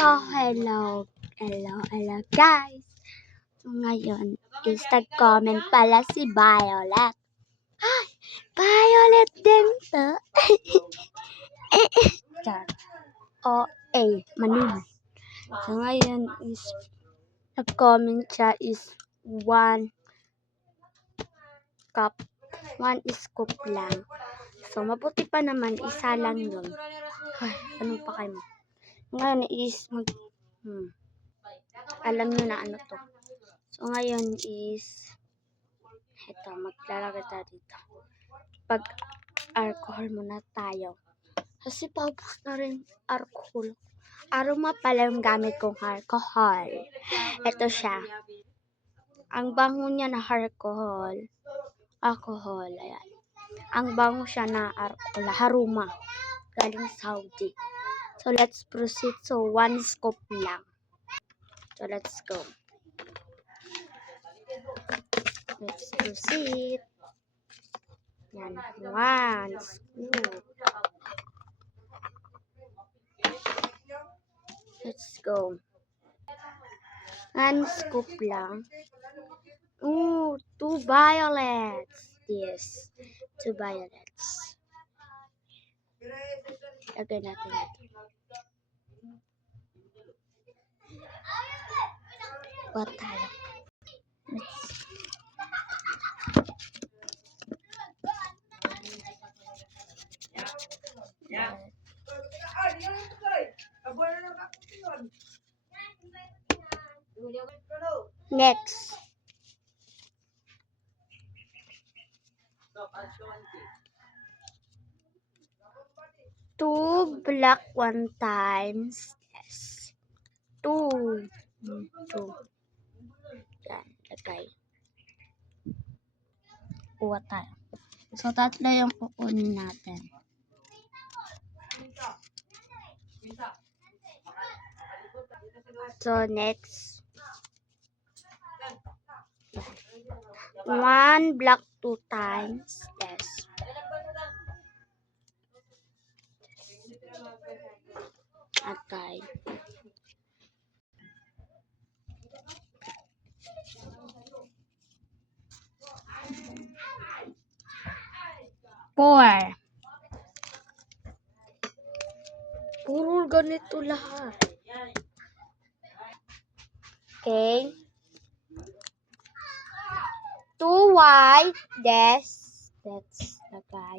So, hello guys. So, ngayon is nag-comment pala si Violet. Ay, Violet din to. Manun. So, ngayon is nag-comment siya is 1 cup. 1 scoop lang. So, mabuti pa naman, isa lang yun. Ay, anong pa kayo? Ngayon is alam nyo na ano to. So, ngayon is ito, maglalagay tayo dito. Pag alcohol muna tayo. Kasi paubos na rin alcohol. Aroma pala yung gamit kong alcohol. Ito siya. Ang bango niya na alcohol. Ayan. Ang bango siya na alcohol. Haruma. Galing Saudi. So, let's proceed. So, 1 scoop lang. So, let's go. Let's proceed. Yan. 1 scoop. Let's go. 1 scoop lang. Ooh, 2 violets. Yes. 2 violets. Lagay natin ito. What tayo? Next. Two black 1 times. Yes. 2. 2. Yan. Lagay. Kuha tayo. So, tatlo yung kukunin natin. So, next. 1 black 2 times. Yes. Okay. Four. Puro ganito lahat. Okay. 2 white. Yes. That's the guy.